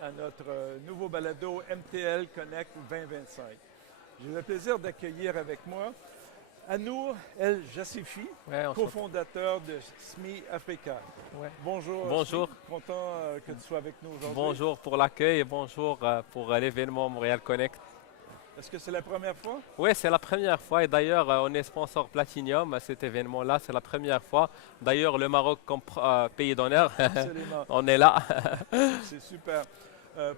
À notre nouveau balado MTL Connect 2025. J'ai le plaisir d'accueillir avec moi Anour El Jassifi, Ouais, enchanté. cofondateur de SMI Africa. Ouais. Bonjour SMI, Bonjour, content que tu sois avec nous aujourd'hui. bonjour pour l'accueil et bonjour pour l'événement Montréal Connect. Est-ce que c'est la première fois? Oui, c'est la première fois et d'ailleurs on est sponsor Platinum à cet événement-là, c'est la première fois. D'ailleurs le Maroc comme pays d'honneur, Absolument, on est là. c'est super.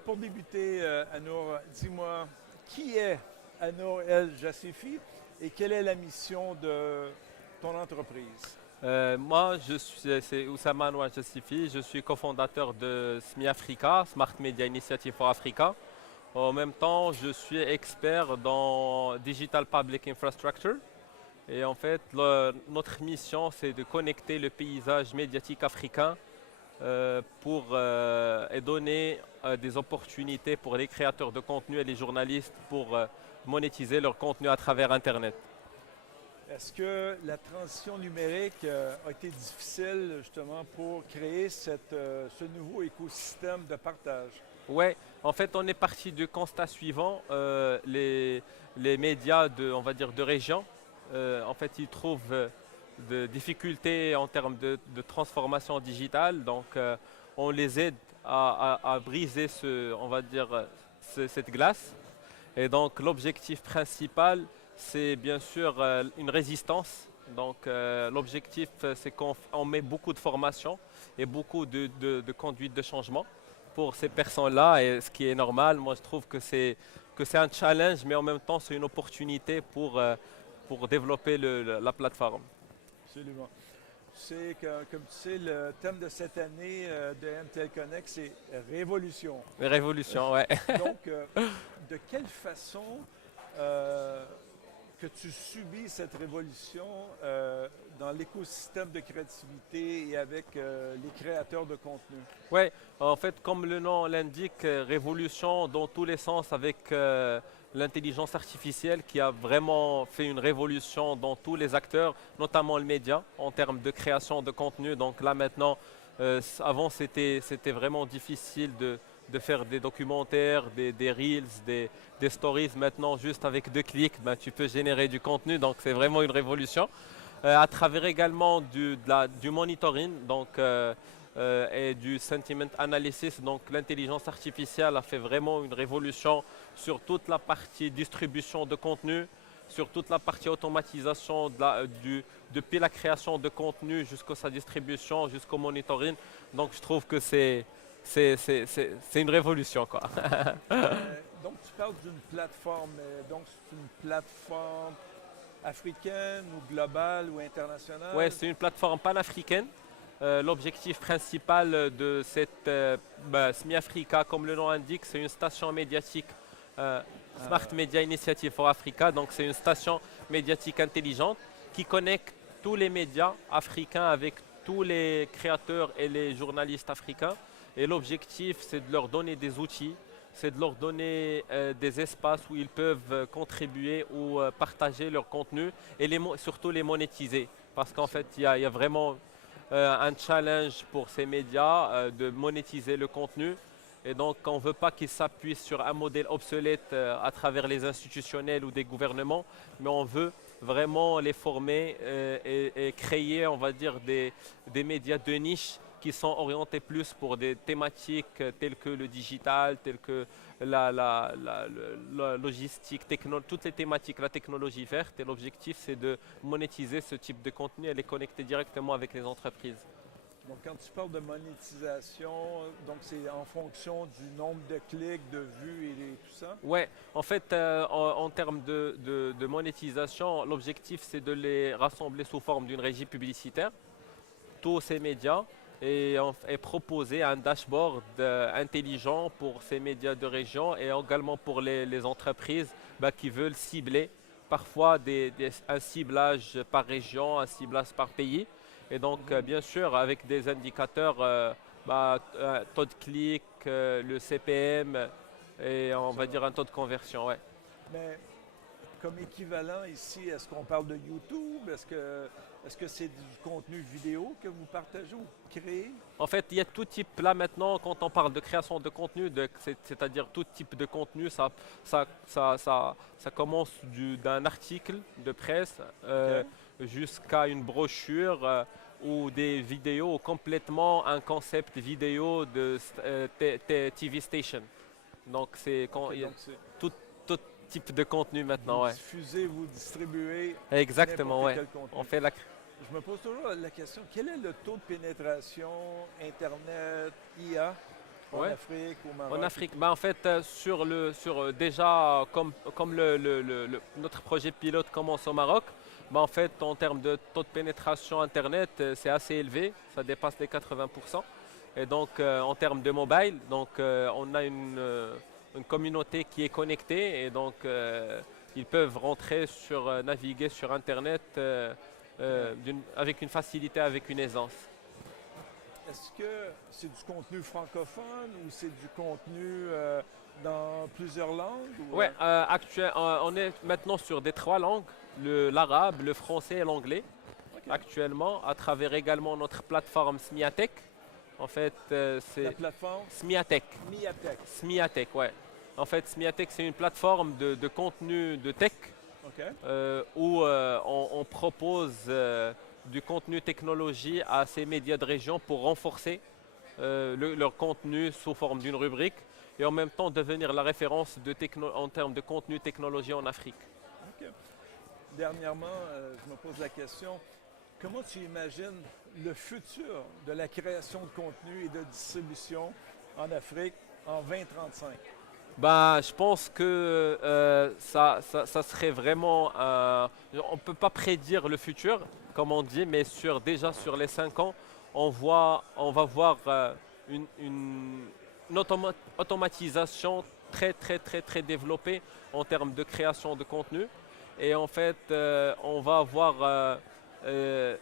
Pour débuter, Anour, dis-moi, qui est Anour El Jassifi et quelle est la mission de ton entreprise? Moi, c'est Oussama Anouar Jassifi, je suis cofondateur de SMI Africa, Smart Media Initiative for Africa. En même temps, je suis expert dans Digital Public Infrastructure. Et en fait, notre mission, c'est de connecter le paysage médiatique africain et donner des opportunités pour les créateurs de contenu et les journalistes pour monétiser leur contenu à travers Internet. Est-ce que la transition numérique a été difficile justement pour créer ce nouveau écosystème de partage? Ouais, en fait, on est parti du constat suivant. Les médias on va dire, de région, en fait, ils trouvent de difficultés en termes de transformation digitale. Donc, on les aide à briser on va dire, cette glace. Et donc, l'objectif principal, c'est bien sûr une résistance. Donc, l'objectif, c'est qu'on met beaucoup de formation et beaucoup de conduite de changement pour ces personnes-là, et ce qui est normal. Moi, je trouve que c'est un challenge, mais en même temps, c'est une opportunité pour développer la plateforme. Absolument. Tu sais, comme tu sais, le thème de cette année de MTL Connect, c'est révolution. Une révolution, ouais. Donc, de quelle façon euh, que tu subis cette révolution dans l'écosystème de créativité et avec les créateurs de contenu? Ouais, en fait, comme le nom l'indique, révolution dans tous les sens avec l'intelligence artificielle qui a vraiment fait une révolution dans tous les acteurs, notamment le média, en termes de création de contenu. Donc là maintenant, avant c'était vraiment difficile de faire des documentaires, des reels, des stories. Maintenant, juste avec 2 clics, ben, tu peux générer du contenu. Donc c'est vraiment une révolution. À travers également du monitoring. Donc, et du sentiment analysis. Donc l'intelligence artificielle a fait vraiment une révolution sur toute la partie distribution de contenu, sur toute la partie automatisation depuis la création de contenu jusqu'à sa distribution, jusqu'au monitoring. Donc je trouve que c'est une révolution, quoi. Donc, tu parles d'une plateforme. Donc, c'est une plateforme africaine ou globale ou Ouais, internationale? c'est une plateforme panafricaine. L'objectif principal de cette SMI Africa, comme le nom indique, c'est une station médiatique Smart Euh, Media Initiative for Africa. Donc c'est une station médiatique intelligente qui connecte tous les médias africains avec tous les créateurs et les journalistes africains. Et l'objectif, c'est de leur donner des outils, c'est de leur donner des espaces où ils peuvent contribuer ou partager leur contenu et surtout les monétiser. Parce qu'en fait, il y a vraiment un challenge pour ces médias de monétiser le contenu. Et donc, on ne veut pas qu'ils s'appuient sur un modèle obsolète à travers les institutionnels ou des gouvernements, mais on veut vraiment les former et créer, on va dire, des médias de niche qui sont orientés plus pour des thématiques telles que le digital, telles que la logistique, toutes les thématiques, la technologie verte. Et l'objectif, c'est de monétiser ce type de contenu et les connecter directement avec les entreprises. donc, quand tu parles de monétisation, donc c'est en fonction du nombre de clics, de vues et tout ça? Ouais, en fait, en termes de monétisation, l'objectif, c'est de les rassembler sous forme d'une régie publicitaire, tous ces médias, et proposer un dashboard intelligent pour ces médias de région et également pour les entreprises qui veulent cibler parfois un ciblage par région, un ciblage par pays. Et donc, bien sûr, avec des indicateurs, taux de clic, le CPM, et on va dire Absolument. un taux de conversion. Ouais. Mais comme équivalent ici, est-ce qu'on parle de YouTube? Est-ce que c'est du contenu vidéo que vous partagez ou créez? En fait, il y a tout type, là maintenant, quand on parle de création de contenu, c'est-à-dire tout type de contenu, ça commence d'un article de presse OK. jusqu'à une brochure ou des vidéos, ou complètement un concept vidéo de TV station. Donc c'est quand OK, il y a donc c'est tout type de contenu maintenant, vous ouais. diffusez, vous distribuez Exactement, n'importe ouais. quel contenu. On fait la, Je me pose toujours la question, quel est le taux de pénétration Internet, IA en ouais. Afrique, au Maroc? En Afrique, bah en fait, déjà, comme notre projet pilote commence au Maroc, bah en fait, en termes de taux de pénétration Internet, c'est assez élevé, ça dépasse les 80%. Et donc, en termes de mobile, donc, on a une communauté qui est connectée et donc, ils peuvent rentrer naviguer sur Internet avec une facilité, avec une aisance. Est-ce que c'est du contenu francophone ou c'est du contenu dans plusieurs langues? Ouais, on est maintenant sur des trois langues, l'arabe, le français et l'anglais, OK. actuellement, à travers également notre plateforme Smiatech. En fait, La c'est plateforme Smiatech. Miatech. Smiatech, ouais. En fait, Smiatech, c'est une plateforme de contenu de tech OK. où on propose du contenu technologie à ces médias de région pour renforcer leur contenu sous forme d'une rubrique et en même temps devenir la référence en termes de contenu technologie en Afrique. OK. Dernièrement, je me pose la question, comment tu imagines le futur de la création de contenu et de distribution en Afrique en 2035? Ben, je pense que ça serait vraiment... on ne peut pas prédire le futur, comme on dit, mais déjà sur les 5 ans, on va voir une automatisation très, très, très, très développée en termes de création de contenu. Et en fait, on va avoir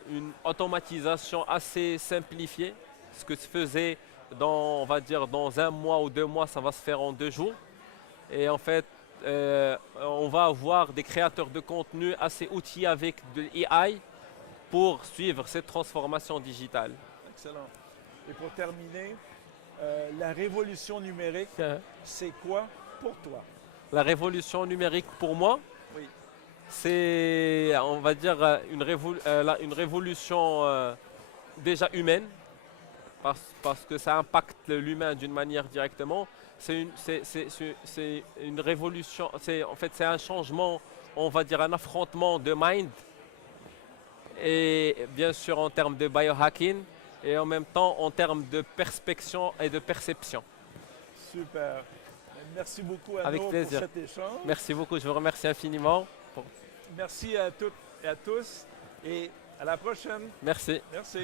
une automatisation assez simplifiée. Ce que se faisait on va dire, dans 1 mois ou 2 mois, ça va se faire en 2 jours. Et en fait, on va avoir des créateurs de contenu assez outillés avec de l'AI pour suivre cette transformation digitale. Excellent. Et pour terminer, la révolution numérique, c'est quoi pour toi? La révolution numérique pour moi, Oui. c'est, on va dire, une révolution déjà humaine, parce que ça impacte l'humain d'une manière directement. C'est une révolution, en fait c'est un changement, on va dire un affrontement de mind, et bien sûr en termes de biohacking, et en même temps en termes de perspection et de perception. Super. Merci beaucoup, Avec Anno, pour plaisir. cet échange. Merci beaucoup, je vous remercie infiniment. Merci à toutes et à tous et à la prochaine. Merci. Merci.